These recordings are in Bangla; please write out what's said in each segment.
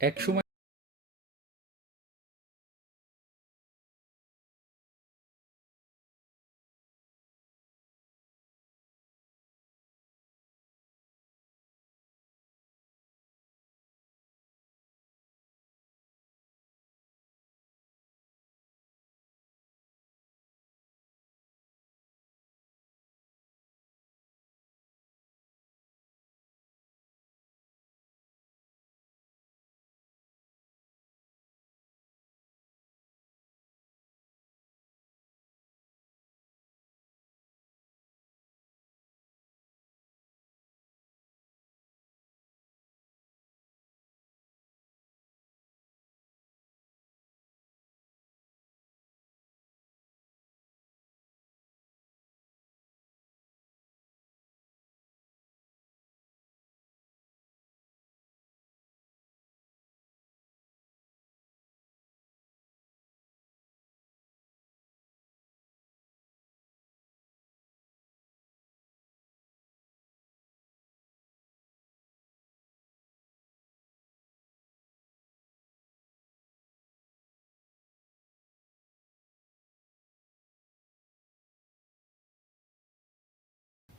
একসময়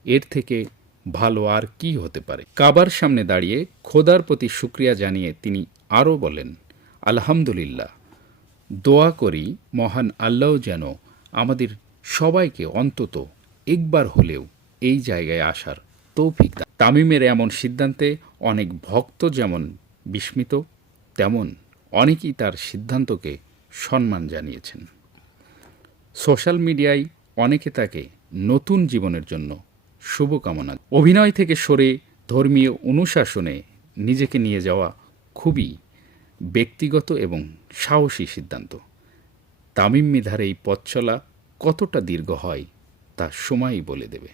এর থেকে ভালো আর কি হতে পারে? কাবার সামনে দাঁড়িয়ে খোদার প্রতি শুক্রিয়া জানিয়ে তিনি আরও বলেন, আলহামদুলিল্লাহ। দোয়া করি, মহান আল্লাহ যেন আমাদের সবাইকে অন্তত একবার হলেও এই জায়গায় আসার তৌফিক। তামিমের এমন সিদ্ধান্তে অনেক ভক্ত যেমন বিস্মিত, তেমন অনেকেই তার সিদ্ধান্তকে সম্মান জানিয়েছেন। সোশ্যাল মিডিয়ায় অনেকে তাকে নতুন জীবনের জন্য শুভকামনা। অভিনয় থেকে সরে ধর্মীয় অনুশাসনে নিজেকে নিয়ে যাওয়া খুবই ব্যক্তিগত এবং সাহসী সিদ্ধান্ত। তামিম মিধার এই পথ চলা কতটা দীর্ঘ হয় তা সময়ই বলে দেবে।